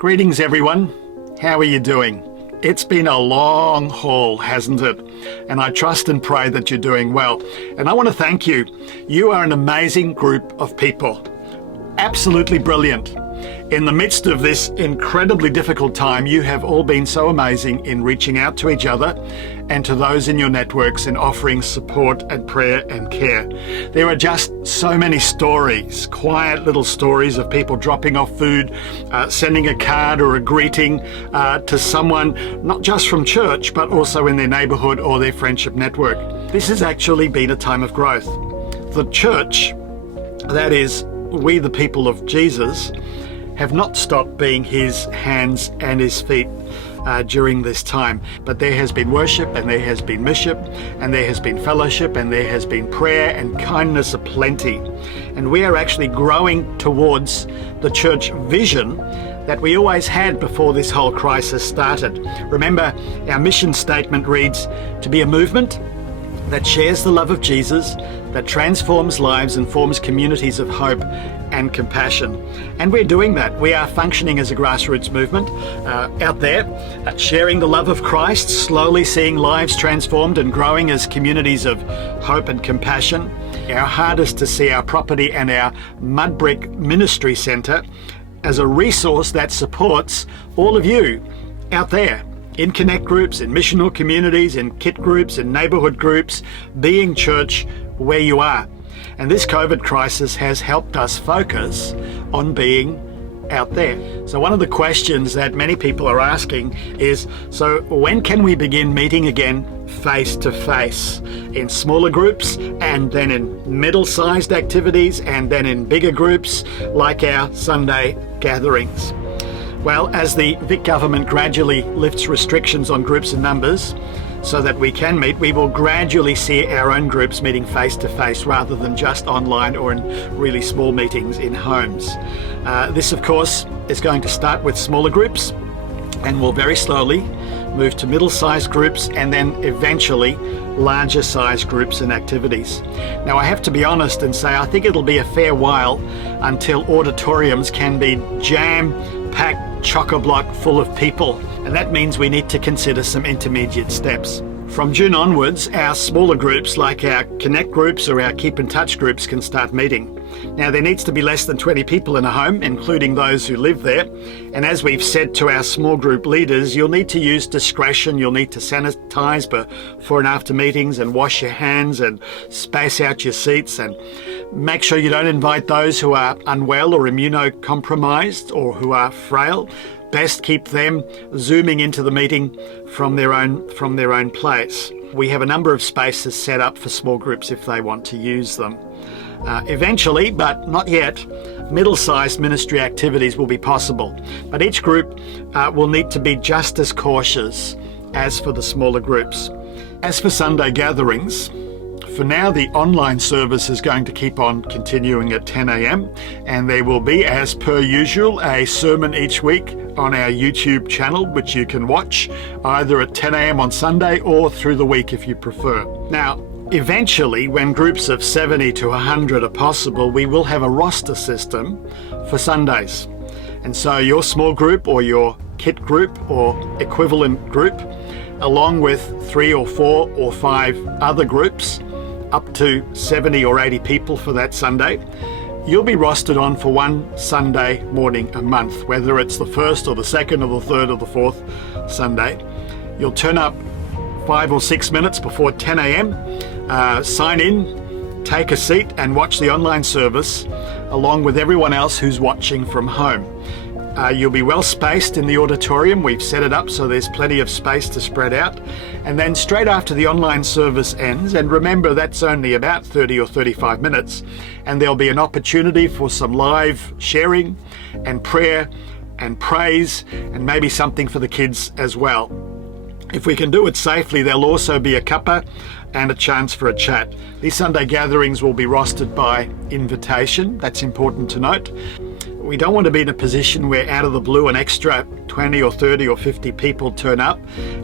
Greetings everyone, how are you doing? It's been a long haul, hasn't it? And I trust and pray that you're doing well. And I want to thank you. You are an amazing group of people. Absolutely brilliant. In the midst of this incredibly difficult time, you have all been so amazing in reaching out to each other and to those in your networks and offering support and prayer and care. There are just so many stories, quiet little stories of people dropping off food, sending a card or a greeting to someone, not just from church, but also in their neighborhood or their friendship network. This has actually been a time of growth. The church, that is, we the people of Jesus, have not stopped being his hands and his feet during this time. But there has been worship, and there has been mission, and there has been fellowship, and there has been prayer and kindness aplenty. And we are actually growing towards the church vision that we always had before this whole crisis started. Remember, our mission statement reads, to be a movement that shares the love of Jesus, that transforms lives and forms communities of hope and compassion. And we're doing that. We are functioning as a grassroots movement out there, sharing the love of Christ, slowly seeing lives transformed and growing as communities of hope and compassion. Our heart is to see our property and our mud brick ministry centre as a resource that supports all of you out there in connect groups, in missional communities, in kit groups, in neighbourhood groups, being church where you are. And this COVID crisis has helped us focus on being out there. So one of the questions that many people are asking is, so when can we begin meeting again face to face, in smaller groups, and then in middle-sized activities, and then in bigger groups like our Sunday gatherings? Well, as the Vic government gradually lifts restrictions on groups and numbers so that we can meet, we will gradually see our own groups meeting face to face rather than just online or in really small meetings in homes. This, of course, is going to start with smaller groups and will very slowly move to middle-sized groups and then eventually larger-sized groups and activities. Now, I have to be honest and say I think it'll be a fair while until auditoriums can be jam-packed, chock-a-block full of people, and that means we need to consider some intermediate steps. From June onwards, our smaller groups like our connect groups or our keep in touch groups can start meeting. Now, there needs to be less than 20 people in a home, including those who live there, and as we've said to our small group leaders, you'll need to use discretion. You'll need to sanitize before and after meetings and wash your hands and space out your seats, and make sure you don't invite those who are unwell or immunocompromised or who are frail. Best keep them zooming into the meeting from their own place. We have a number of spaces set up for small groups if they want to use them. Eventually, but not yet, middle-sized ministry activities will be possible, but each group will need to be just as cautious as for the smaller groups. As for Sunday gatherings, for now, the online service is going to keep on continuing at 10 a.m. and there will be, as per usual, a sermon each week on our YouTube channel, which you can watch either at 10 a.m. on Sunday or through the week if you prefer. Now, eventually, when groups of 70 to 100 are possible, we will have a roster system for Sundays. And so your small group or your kit group or equivalent group, along with 3 or 4 or 5 other groups, up to 70 or 80 people for that Sunday, you'll be rostered on for one Sunday morning a month, whether it's the first or the second or the third or the fourth Sunday. You'll turn up 5 or 6 minutes before 10 a.m, sign in, take a seat and watch the online service along with everyone else who's watching from home. You'll be well spaced in the auditorium. We've set it up so there's plenty of space to spread out. And then straight after the online service ends, and remember that's only about 30 or 35 minutes, and there'll be an opportunity for some live sharing and prayer and praise and maybe something for the kids as well. If we can do it safely, there'll also be a cuppa and a chance for a chat. These Sunday gatherings will be rostered by invitation. That's important to note. We don't want to be in a position where out of the blue an extra 20 or 30 or 50 people turn up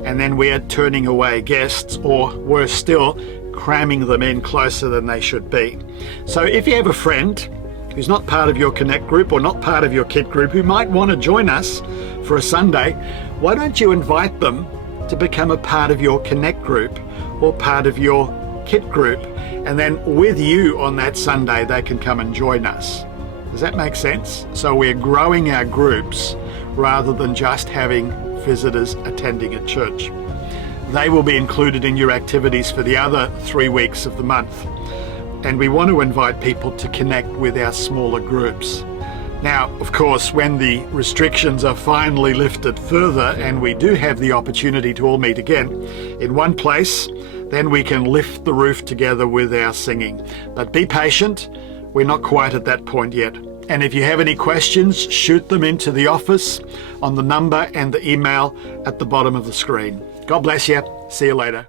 and then we're turning away guests, or worse still, cramming them in closer than they should be. So if you have a friend who's not part of your Connect group or not part of your Kid group who might want to join us for a Sunday, why don't you invite them to become a part of your Connect group or part of your Kid group, and then with you on that Sunday they can come and join us. Does that make sense? So we're growing our groups rather than just having visitors attending at church. They will be included in your activities for the other 3 weeks of the month. And we want to invite people to connect with our smaller groups. Now, of course, when the restrictions are finally lifted further and we do have the opportunity to all meet again in one place, then we can lift the roof together with our singing. But be patient, we're not quite at that point yet. And if you have any questions, shoot them into the office on the number and the email at the bottom of the screen. God bless you. See you later.